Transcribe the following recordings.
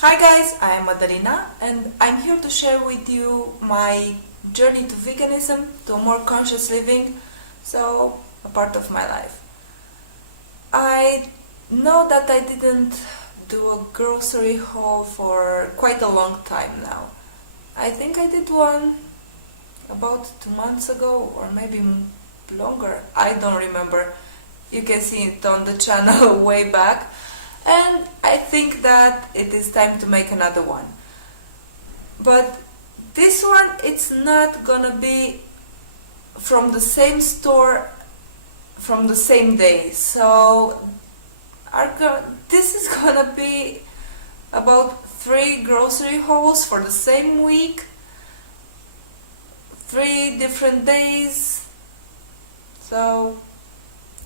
Hi guys, I am Madalina and I'm here to share with you my journey to veganism, to a more conscious living, so a part of my life. I know that I didn't do a grocery haul for quite a long time now. I think I did one about 2 months ago or maybe longer, I don't remember. You can see it on the channel way back. And I think that it is time to make another one. But this one, it's not gonna be from the same store from the same day. So this is gonna be about 3 grocery hauls for the same week, 3 different days. So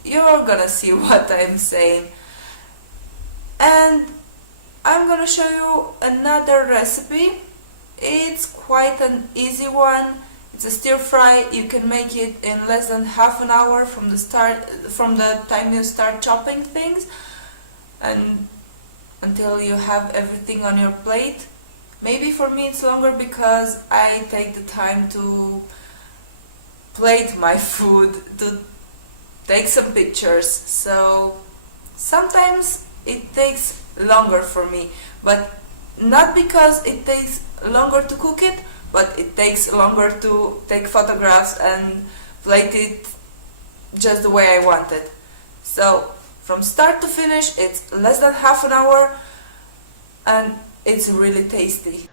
you're gonna see what I'm saying. And I'm gonna show you another recipe. It's quite an easy one. It's a stir fry. You can make it in less than half an hour from the time you start chopping things and until you have everything on your plate. Maybe for me it's longer because I take the time to plate my food, to take some pictures. So sometimes it takes longer for me, but not because it takes longer to cook it, but it takes longer to take photographs and plate it just the way I want it. So from start to finish it's less than half an hour and it's really tasty.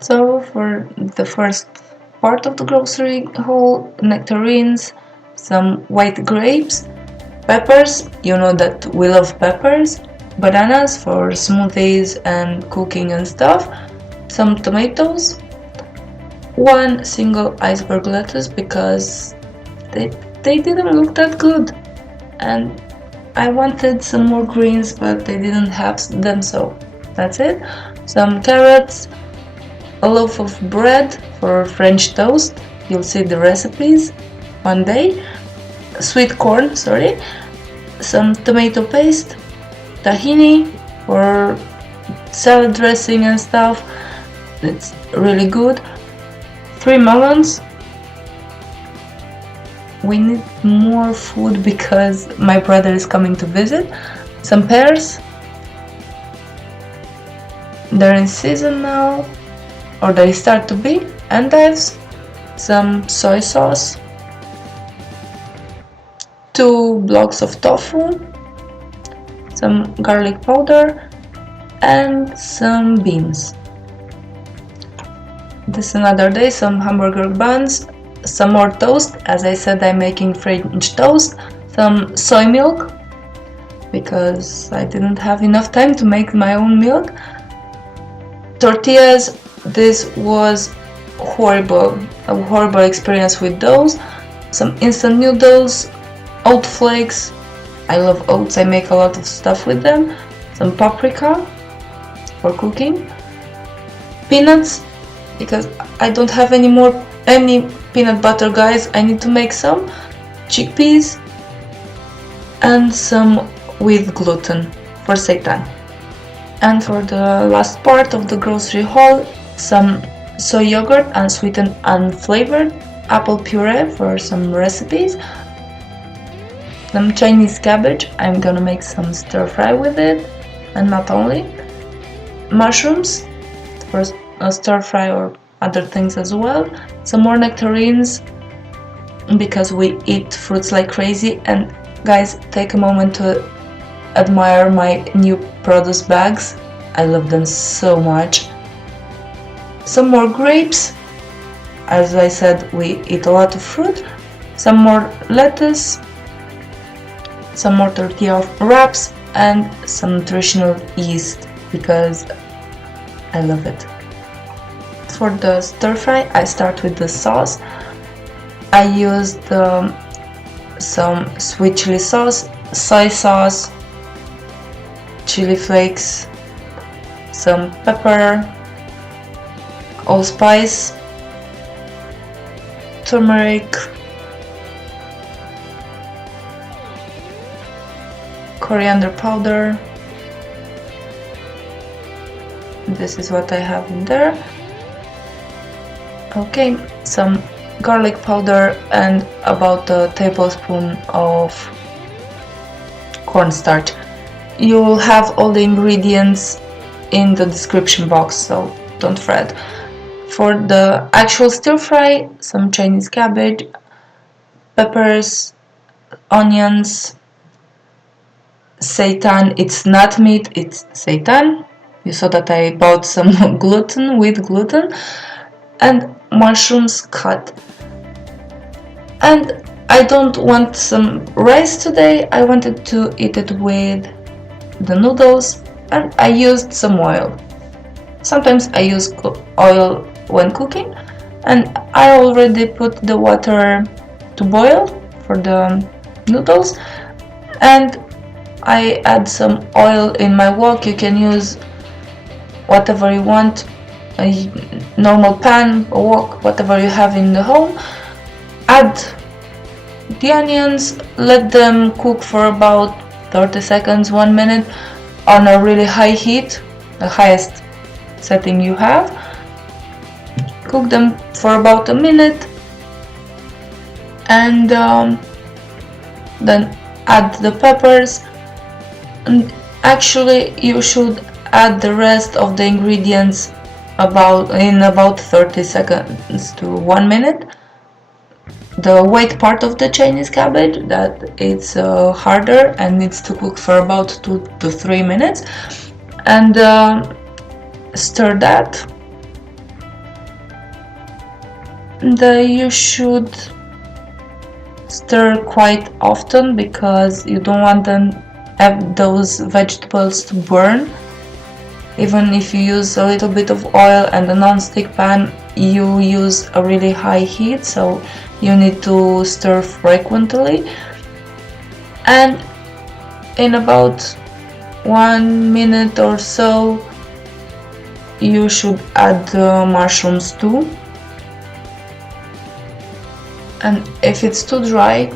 So for the first part of the grocery haul, nectarines, some white grapes, peppers, you know that we love peppers, bananas for smoothies and cooking and stuff, some tomatoes, 1 single iceberg lettuce because they didn't look that good, and I wanted some more greens but they didn't have them, so that's it. Some carrots, a loaf of bread for French toast, you'll see the recipes one day. Sweet corn, some tomato paste, tahini for salad dressing and stuff, it's really good. 3 melons, we need more food because my brother is coming to visit. Some pears, they're in season now, or they start to be, endives, some soy sauce, 2 blocks of tofu, some garlic powder, and some beans. This another day, some hamburger buns, some more toast. As I said, I'm making French toast, some soy milk because I didn't have enough time to make my own milk. Tortillas, this was a horrible experience with those. Some instant noodles, oat flakes, I love oats, I make a lot of stuff with them. Some paprika for cooking, peanuts because I don't have any peanut butter, guys, I need to make some, chickpeas, and some with gluten for Seitan. And for the last part of the grocery haul, some soy yogurt, unsweetened, unflavored, apple puree for some recipes, some Chinese cabbage, I'm gonna make some stir fry with it, and not only, mushrooms for a stir fry or other things as well, some more nectarines because we eat fruits like crazy. And guys, take a moment to admire my new produce bags, I love them so much. Some more grapes, as I said, we eat a lot of fruit, some more lettuce, some more tortilla wraps, and some nutritional yeast because I love it. For the stir fry, I start with the sauce. I used some sweet chili sauce, soy sauce, chili flakes, some pepper, allspice, turmeric, coriander powder, This is what I have in there. Okay, some garlic powder and about a tablespoon of cornstarch. You'll have all the ingredients in the description box, so don't fret. For the actual stir fry, some Chinese cabbage, peppers, onions, seitan. It's not meat, it's seitan. You saw that I bought some gluten with gluten, and mushrooms cut. And I don't want some rice today, I wanted to eat it with the noodles, and I used some oil. Sometimes I use oil when cooking, and I already put the water to boil for the noodles, and I add some oil in my wok. You can use whatever you want, a normal pan, a wok, whatever you have in the home. Add the onions, let them cook for about 30 seconds, 1 minute on a really high heat, the highest setting you have. Cook them for about a minute, and then add the peppers. And actually you should add the rest of the ingredients in about 30 seconds to 1 minute. The white part of the Chinese cabbage, that it's harder and needs to cook for about 2 to 3 minutes, and stir that. And you should stir quite often because you don't want those vegetables to burn. Even if you use a little bit of oil and a non-stick pan, you use a really high heat, so you need to stir frequently. And in about 1 minute or so, you should add the mushrooms too. And if it's too dry,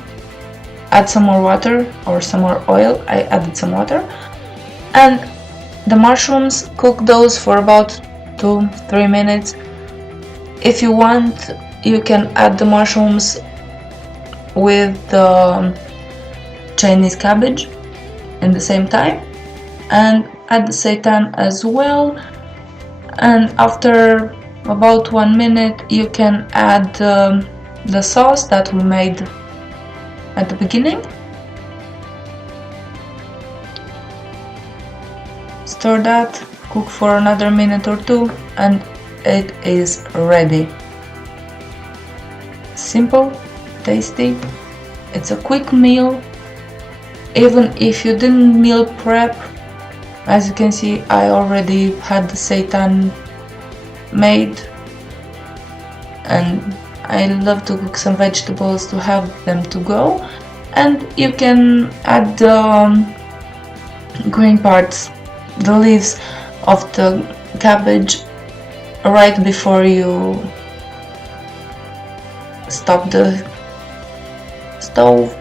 add some more water or some more oil. I added some water. And the mushrooms, cook those for about 2-3 minutes. If you want, you can add the mushrooms with the Chinese cabbage in the same time, and add the seitan as well. And after about 1 minute, you can add the sauce that we made at the beginning. Stir that, cook for another minute or two, and it is ready. Simple, tasty, it's a quick meal. Even if you didn't meal prep, as you can see, I already had the seitan made, and I love to cook some vegetables to have them to go. And you can add the green parts, the leaves of the cabbage, right before you stop the stove,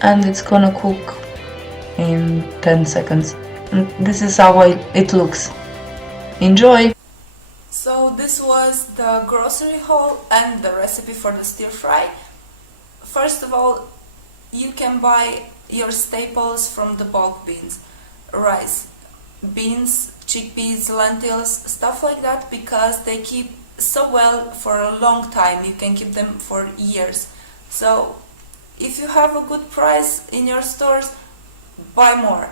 and it's gonna cook in 10 seconds. And this is how it looks. Enjoy! So this was the grocery haul and the recipe for the stir fry. First of all, you can buy your staples from the bulk bins. Rice, beans, chickpeas, lentils, stuff like that, because they keep so well for a long time. You can keep them for years. So if you have a good price in your stores, buy more.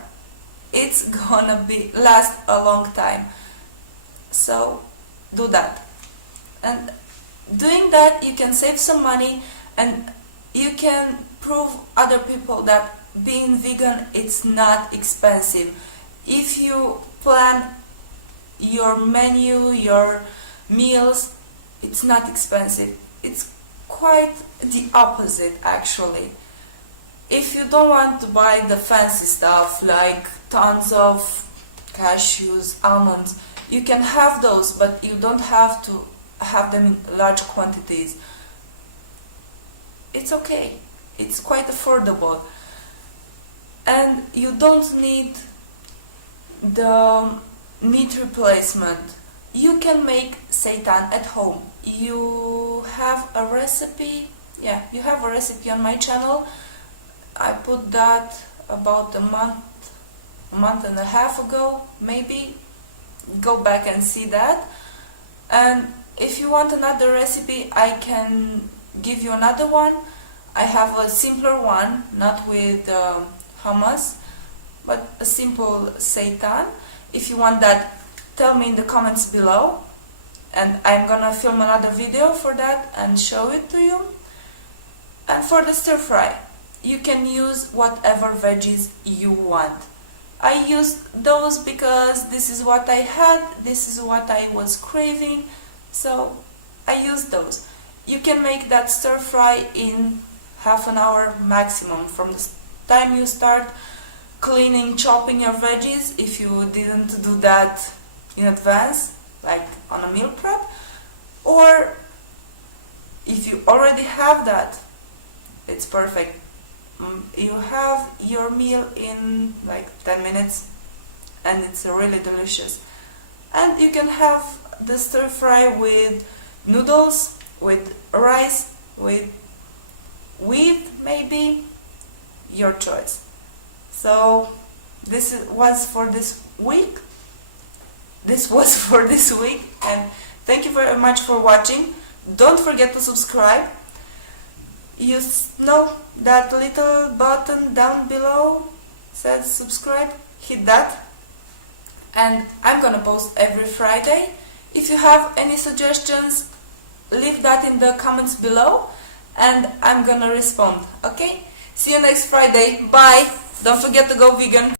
It's gonna last a long time. So do that. And doing that, you can save some money, and you can prove other people that being vegan, it's not expensive. If you plan your menu, your meals, it's not expensive. It's quite the opposite, actually. If you don't want to buy the fancy stuff like tons of cashews, almonds, you can have those, but you don't have to have them in large quantities. It's okay. It's quite affordable. And you don't need the meat replacement. you can make seitan at home. You have a recipe, yeah, you have a recipe on my channel. I put that about a month and a half ago, maybe. Go back and see that. And if you want another recipe, I can give you another one. I have a simpler one, not with hummus, but a simple seitan. If you want that, tell me in the comments below, and I'm gonna film another video for that and show it to you. And for the stir fry, you can use whatever veggies you want. I used those because this is what I had, this is what I was craving, so I used those. You can make that stir fry in half an hour maximum, from the time you start cleaning, chopping your veggies, if you didn't do that in advance, like on a meal prep, or if you already have that, it's perfect. You have your meal in like 10 minutes and it's really delicious. And you can have the stir fry with noodles, with rice, with wheat, maybe, your choice. So was for this week. This was for this week, and thank you very much for watching. Don't forget to subscribe. You know that little button down below says subscribe, hit that. And I'm gonna post every Friday. If you have any suggestions, leave that in the comments below and I'm gonna respond, okay? See you next Friday, bye! Don't forget to go vegan.